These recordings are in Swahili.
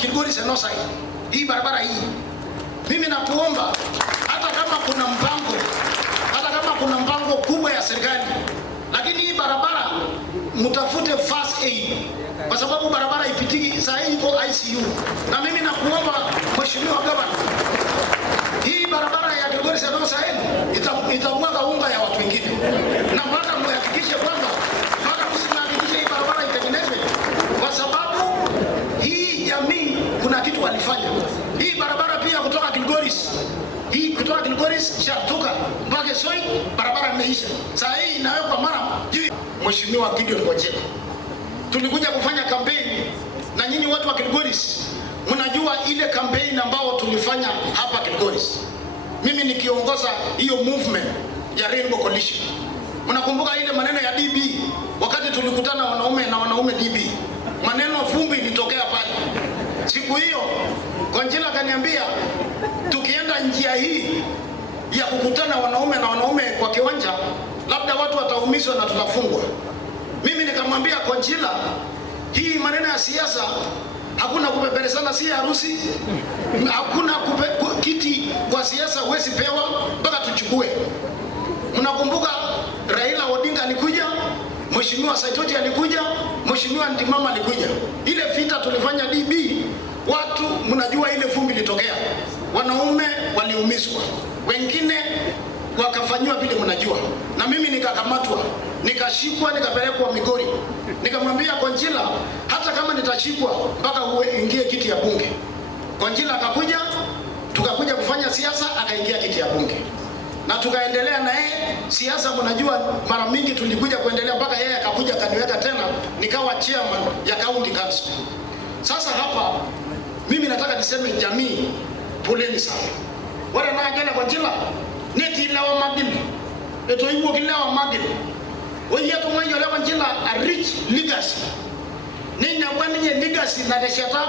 Kilgori Senosai, hii barabara hii, mimi nakuomba hata kama kuna mpango kubwa ya serikali, lakini hii barabara mtafute first aid, kwa sababu barabara ipitiki saa hii iko ICU. Na mimi nakuomba mheshimiwa gavana, hii barabara ya Kilgori Senosai itamwaga unga ya watu wengine, na mpaka mhakikishe kwamba msihakikishe hii barabara itengenezwe, kwa sababu hii jamii kuna kitu walifanya. Hii barabara pia kutoka Kilgori Shatuka mpaka Soi, barabara imeisha. Saa hii inawekwa mara juu. Mheshimiwa Gideon Wanjera, tulikuja kufanya kampeni na nyinyi watu wa Kilgori, mnajua ile kampeni ambao tulifanya hapa Kilgori, mimi nikiongoza hiyo movement ya Rainbow Coalition. Mnakumbuka ile maneno ya DB wakati tulikutana wanaume DB, maneno vumbi ilitokea pale. Siku hiyo Wanjera kaniambia tukienda njia hii ya kukutana wanaume kwa kiwanja, labda watu wataumizwa na tutafungwa. Mimi nikamwambia Wanjera, hii maneno ya siasa hakuna kupeperezana, si harusi, hakuna kiti kwa siasa huwezi pewa mpaka tuchukue. Mnakumbuka Raila Odinga alikuja, Mheshimiwa Saitoti alikuja, Mheshimiwa Ndimama alikuja. Ile vita tulifanya DB, watu mnajua ile vumbi litokea. Wanaume waliumizwa, wengine wakafanywa vile mnajua. Na mimi nikakamatwa, nikashikwa, nikapelekwa Migori. Nikamwambia Wanjera, hata kama nitashikwa mpaka uingie kiti ya bunge. Wanjera akakuja, tukakuja kufanya siasa, akaingia kiti ya bunge. Na tukaendelea na yeye siasa. Mnajua mara mingi tulikuja kuendelea mpaka yeye akakuja kaniweka tena nikawa chairman ya county council. Sasa hapa mimi nataka niseme jamii, poleni sana. Wale na agenda Wanjera neti lewa magili eto iwo kilewa magili oyeto mwanyo lewa Wanjera a rich legacy nina kwani legacy na deshata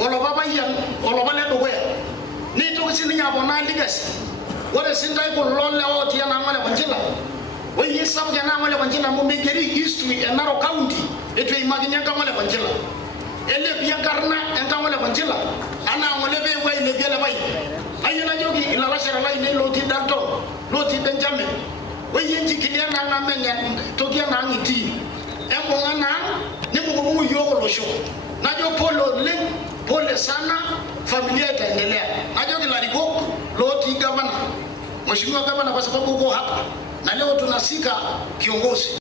olobaba yan olobale dogoya ni to sininya bona legacy wale sindai ko lolle oti yana ngale Wanjera oye sabu yana ngale Wanjera mo megeri history en Narok County eto imaginya ngale Wanjera ele biya garna ngale Wanjera ana ngole be way ne gele bay ayena jogi ila rashara lay ne loti dalto loti Benjamin oye njikile na ngamenya tokia na ngiti embo ngana ne mungu yoko losho najo pole sana, familia itaendelea. Najo kilariko loti gavana, mheshimiwa gavana, kwa sababu uko hapa na leo tunasika kiongozi.